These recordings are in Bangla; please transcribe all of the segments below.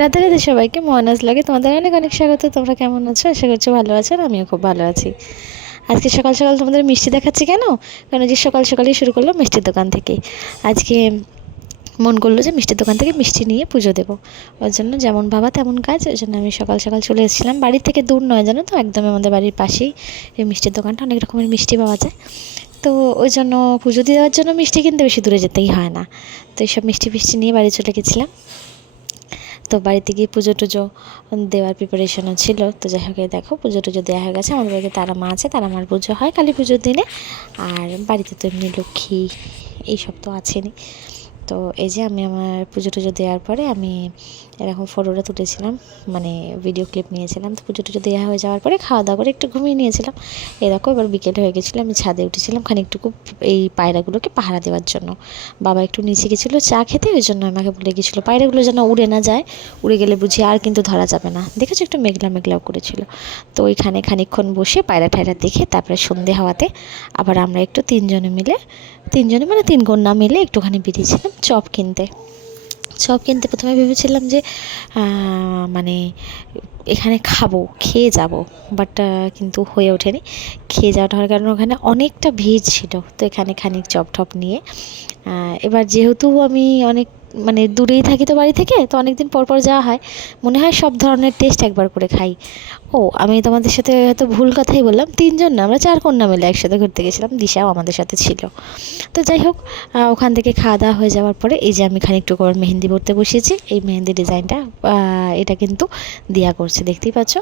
রাধে রাধে সবাইকে, মহানাজ লাগে তোমাদের অনেক অনেক স্বাগত। তোমরা কেমন আছো? আশা করছি ভালো আছো, আর আমিও খুব ভালো আছি। আজকে সকাল সকাল তোমাদের মিষ্টি দেখাচ্ছি কেন? কারণ যে সকাল সকালই শুরু করলো মিষ্টির দোকান থেকে। আজকে মন করলো যে মিষ্টির দোকান থেকে মিষ্টি নিয়ে পুজো দেবো, ওর জন্য যেমন ভাবা তেমন কাজ। ওই জন্য আমি সকাল সকাল চলে এসেছিলাম। বাড়ি থেকে দূর নয়, জানো তো, একদম আমাদের বাড়ির পাশেই এই মিষ্টির দোকানটা। অনেক রকমের মিষ্টি পাওয়া যায়। তো ওই জন্য পুজো দেওয়ার জন্য মিষ্টি কিনতে বেশি দূরে যেতেই হয় না। তো এইসব মিষ্টি ফিষ্টি নিয়ে বাড়ি চলে গেছিলাম। তো বাড়িতে গিয়ে পুজো টুজো দেওয়ার প্রিপারেশনও ছিল। তো যাই হোক, দেখো পুজো টুজো দেওয়া হয়ে গেছে। আমাদের বাড়িতে তারা মা আছে, তারা মার পুজো হয় কালী পুজোর দিনে। আর বাড়িতে তো এমনি লক্ষ্মী এইসব তো আছেনই। তো এই যে আমি আমার পুজো টুজো দেওয়ার পরে আমি এরকম ফটোটা তুলেছিলাম, মানে ভিডিও ক্লিপ নিয়েছিলাম। তো পুজো টুজো দেওয়া হয়ে যাওয়ার পরে খাওয়া দাওয়া করে একটু ঘুমিয়ে নিয়েছিলাম। এরকম এবার বিকেল হয়ে গেছিলো, আমি ছাদে উঠেছিলাম খানিকটুকু এই পায়রাগুলোকে পাহারা দেওয়ার জন্য। বাবা একটু নিচে গেছিলো চা খেতে, ওই জন্য আমাকে বলে গেছিলো পায়রাগুলো যেন উড়ে না যায়, উড়ে গেলে বুঝি আর কিন্তু ধরা যাবে না। দেখেছো একটু মেঘলা মেঘলাও করেছিল। তো ওইখানে খানিকক্ষণ বসে পায়রা ঠায়রা দেখে তারপরে সন্ধে হওয়াতে আবার আমরা একটু তিনজনে মানে তিন কন্যা মিলে একটুখানি বেরিয়েছিলাম চপ কিনতে। প্রথমে ভেবেছিলাম যে মানে এখানে খেয়ে যাব, বাট কিন্তু হয়ে ওঠেনি। খেয়ে যাওয়াটা হওয়ার কারণে ওখানে অনেকটা ভিড় ছিল। তো এখানে খানিক চপ টপ নিয়ে এবার যেহেতু আমি অনেক মানে দূরেই থাকি তো বাড়ি থেকে, তো অনেক দিন পর পর যাওয়া হয়, মনে হয় সব ধরনের টেস্ট একবার করে খাই। ও আমি তোমাদের সাথে হয়তো ভুল কথাই বললাম, তিনজন না, আমরা চার কন্যা মিলে একসাথে ঘুরতে গেছিলাম, দিশাও আমাদের সাথে ছিল। তো যাই হোক, ওখান থেকে খাওয়া দাওয়া হয়ে যাওয়ার পরে এই যে আমি খানিকটু করে মেহেন্দি পরতে বসিয়েছি। এই মেহেন্দি ডিজাইনটা এটা কিন্তু দিয়া করছে, দেখতেই পাচ্ছ।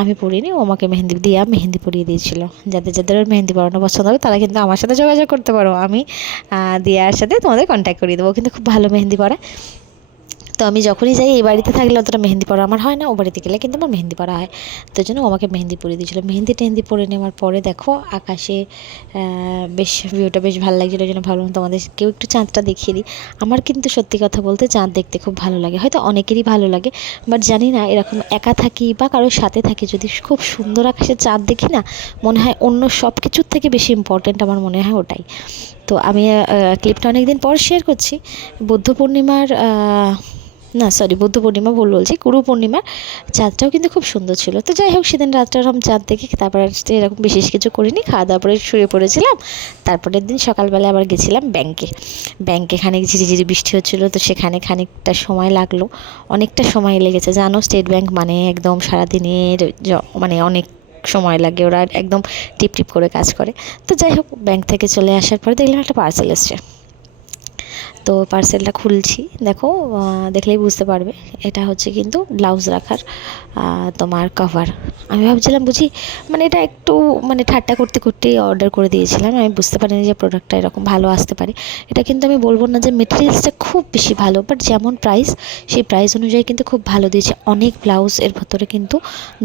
আমি পরিনি, ও আমাকে মেহেন্দি পরিয়ে দিয়েছিল। যাদের যাদের ওর মেহেন্দি পরানো পছন্দ হবে তারা কিন্তু আমার সাথে যোগাযোগ করতে পারো, আমি দিয়ার সাথে তোমাদের কন্ট্যাক্ট করিয়ে দেবো। কিন্তু খুব ভালো মেহেন্দি পরায়। তো আমি যখনই যাই, এই বাড়িতে থাকলে অতটা মেহেন্দি পরা আমার হয় না, ও বাড়িতে গেলে কিন্তু আমার মেহেন্দি পরা হয়। তো জন্য ও আমাকে মেহেন্দি পরিয়ে দিয়েছিলো। মেহেন্দি পরে নেওয়ার পরে দেখো আকাশে বেশ ভিউটা বেশ ভালো লাগছিলো। ওই জন্য ভাবলাম তোমাদেরকেও একটু চাঁদটা দেখিয়ে দিই। আমার কিন্তু সত্যি কথা বলতে চাঁদ দেখতে খুব ভালো লাগে, হয়তো অনেকেরই ভালো লাগে, বাট জানি না, এরকম একা থাকি বা কারোর সাথে থাকি, যদি খুব সুন্দর আকাশে চাঁদ দেখি না, মনে হয় অন্য সব কিছুর থেকে বেশি ইম্পর্ট্যান্ট আমার মনে হয় ওটাই। তো আমি ক্লিপটা অনেক দিন পর শেয়ার করছি। বুদ্ধ পূর্ণিমার বুদ্ধ পূর্ণিমা ভুল বলছি, গুরু পূর্ণিমার চাঁদটাও কিন্তু খুব সুন্দর ছিল। তো যাই হোক, সেদিন রাতটা এরকম চাঁদ দেখে তারপর এরকম বিশেষ কিছু করিনি, খাওয়া দাওয়া করে শুয়ে পড়েছিলাম। তারপরের দিন সকালবেলা আবার গেছিলাম ব্যাংকে খানিক ঝিরিঝিরি বৃষ্টি হচ্ছিলো, তো সেখানে খানিকটা সময় লাগলো, অনেকটা সময় লেগেছে। জানো, স্টেট ব্যাংক মানে একদম সারাদিনের মানে অনেক সময় লাগে, ওরা একদম টিপ টিপ করে কাজ করে। তো যাই হোক, ব্যাংক থেকে চলে আসার পরে দেখলাম একটা পার্সেল এসছে। তো পার্সেলটা খুলছি, দেখো দেখলেই বুঝতে পারবে, এটা হচ্ছে কিন্তু ব্লাউজ রাখার তোমার কভার। আমি ভাবছিলাম বুঝি মানে এটা একটু মানে ঠাট্টা করতে করতেই অর্ডার করে দিয়েছিলাম, আমি বুঝতে পারিনি যে প্রোডাক্টটা এরকম ভালো আসতে পারে। এটা কিন্তু আমি বলবো না যে মেটেরিয়ালসটা খুব বেশি ভালো, বাট যেমন প্রাইস, সেই প্রাইস অনুযায়ী কিন্তু খুব ভালো দিয়েছে। অনেক ব্লাউজ এর ভেতরে কিন্তু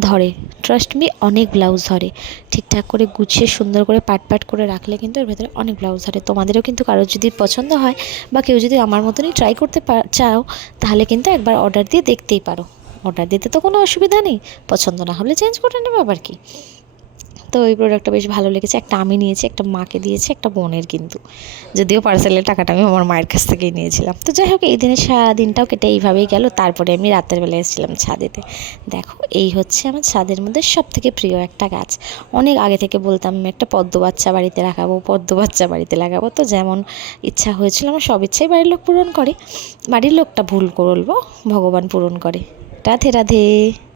ধরে, ট্রাস্ট মি, অনেক ব্লাউজ ধরে। ঠিকঠাক করে গুছিয়ে সুন্দর করে পাট করে রাখলে কিন্তু এর ভেতরে অনেক ব্লাউজ ধরে। তোমাদেরও কিন্তু কারোর যদি পছন্দ হয় বা কেউ যদি আমার মতনই ট্রাই করতে চাও, তাহলে কিন্তু একবার অর্ডার দিয়ে দেখতেই পারো। অর্ডার দিতে তো কোনো অসুবিধা নেই, পছন্দ না হলে চেঞ্জ করে নেবে আবার কি। তো এই প্রোডাক্টটা বেশ ভালো লেগেছে। একটা আমি নিয়েছি, একটা মাকে দিয়েছি, একটা বোনের, কিন্তু যদিও পার্সেলের টাকাটা আমি আমার মায়ের কাছ থেকেই নিয়েছিলাম। তো যাই হোক, এই দিনের সারাদিনটাও কেটে এইভাবেই গেল। তারপরে আমি রাতের বেলা এসেছিলাম ছাদেতে। দেখো, এই হচ্ছে আমার ছাদের মধ্যে সবথেকে প্রিয় একটা গাছ। অনেক আগে থেকে বলতাম আমি একটা পদ্ম বাচ্চা বাড়িতে লাগাবো। তো যেমন ইচ্ছা হয়েছিল, আমার সব ইচ্ছাই বাড়ির লোক পূরণ করে। বাড়ির লোকটা ভুল বলবো, ভগবান পূরণ করে। রাধে রাধে।